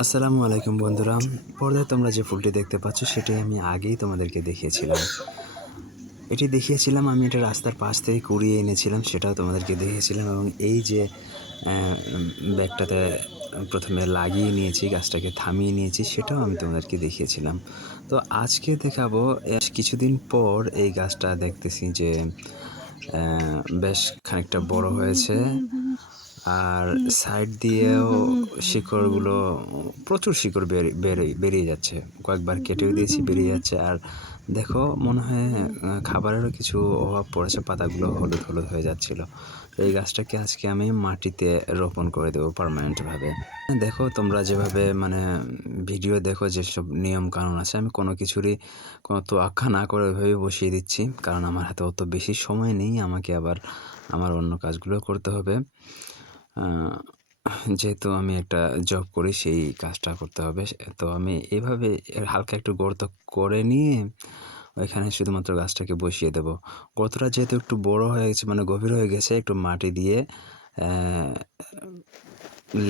আসসালামু আলাইকুম বন্ধুরা। পর্দায় তোমরা যে ফুলটি দেখতে পাচ্ছ সেটি আমি আগেই তোমাদেরকে দেখিয়েছিলাম। আমি এটা রাস্তার পাশ থেকে কুড়িয়ে এনেছিলাম, সেটাও তোমাদেরকে দেখিয়েছিলাম এবং এই যে ব্যাগটাতে প্রথমে লাগিয়ে নিয়েছি, গাছটাকে থামিয়ে নিয়েছি, সেটাও আমি তোমাদেরকে দেখিয়েছিলাম। তো আজকে দেখাবো কিছুদিন পর এই গাছটা দেখতেছি যে বেশ খানিকটা বড় হয়েছে আর সাইড দিয়েও শিকড়গুলো প্রচুর শিকড় বেরিয়ে যাচ্ছে। কয়েকবার কেটেও দিয়েছি, বেরিয়ে যাচ্ছে। আর দেখো মনে হয় খাবারেরও কিছু অভাব পড়েছে, পাতাগুলো হলুদ হলুদ হয়ে যাচ্ছিল। তো এই গাছটাকে আজকে আমি মাটিতে রোপণ করে দেবো পার্মানেন্টভাবে। দেখো তোমরা যেভাবে ভিডিও দেখো, যেসব নিয়ম কানুন আছে, আমি কোনো কিছুরই কোনো তোয়াক্কা না করে ওইভাবেই বসিয়ে দিচ্ছি, কারণ আমার হাতে অত বেশি সময় নেই। আমাকে আবার আমার অন্য কাজগুলো করতে হবে। যেহেতু আমি একটা জব করি, সেই কাজটা করতে হবে। তো আমি এভাবে হালকা একটু গর্ত করে নিয়ে ওইখানে শুধুমাত্র গাছটাকে বসিয়ে দেব। গর্তটা যেহেতু একটু বড় হয়ে গেছে, গভীর হয়ে গেছে, একটু মাটি দিয়ে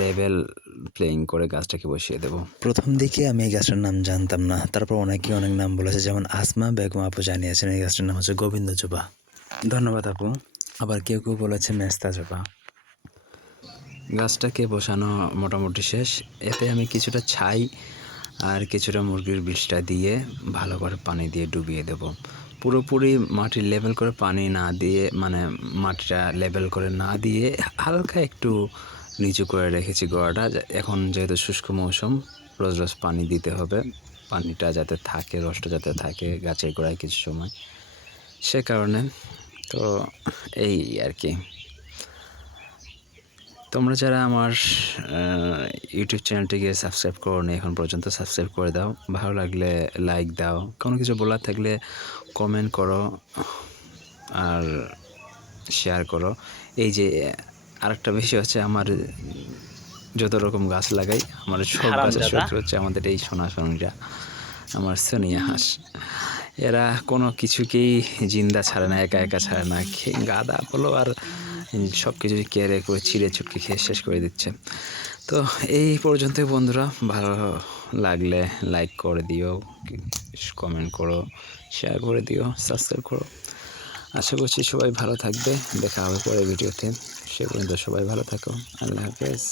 লেভেল প্লেইং করে গাছটাকে বসিয়ে দেব। প্রথম দিকে আমি এই গাছটার নাম জানতাম না, তারপর অনেকে অনেক নাম বলেছে, যেমন আসমা বেগম আপু জানিয়েছেন এই গাছটার নাম হচ্ছে গোবিন্দ জবা। ধন্যবাদ আপু। আবার কেউ কেউ বলেছে মেস্তা জবা। গাছটাকে বসানো মোটামুটি শেষ। এতে আমি কিছুটা ছাই আর কিছুটা মুরগির বিষটা দিয়ে ভালো করে পানি দিয়ে ডুবিয়ে দেব। পুরোপুরি মাটি লেভেল করে পানি না দিয়ে, মাটিটা লেভেল করে না দিয়ে হালকা একটু নিচু করে রেখেছি গোড়াটা। এখন যেহেতু শুষ্ক মৌসুম, রোজ রোজ পানি দিতে হবে, পানিটা যাতে থাকে, রসটা যাতে থাকে গাছের গোড়ায় কিছু সময়, সে কারণে। তো এই আর কি। তোমরা যারা আমার ইউটিউব চ্যানেলটিকে সাবস্ক্রাইব করো নি এখন পর্যন্ত, সাবস্ক্রাইব করে দাও। ভালো লাগলে লাইক দাও, কোনো কিছু বলার থাকলে কমেন্ট করো আর শেয়ার করো। এই যে আরেকটা বিষয় হচ্ছে, আমার যত রকম গাছ লাগাই, আমার সব গাছের শত্রু হচ্ছে আমাদের এই সোনাসুনিরা, আমার সোনিয়া হাঁস। এরা কোনো কিছুকেই জিন্দা ছাড়ে না, একা একা ছাড়ে না। গাদা বলো আর সব কিছুই কেড়ে করে ছিঁড়ে ছুটকে খেয়ে শেষ করে দিচ্ছে। তো এই পর্যন্তই বন্ধুরা। ভালো লাগলে লাইক করে দিও, কমেন্ট করো, শেয়ার করে দিও, সাবস্ক্রাইব করো। আশা করছি সবাই ভালো থাকবে। দেখা হবে পরের ভিডিওতে। সে পর্যন্ত সবাই ভালো থাকো। আল্লাহ হাফেজ।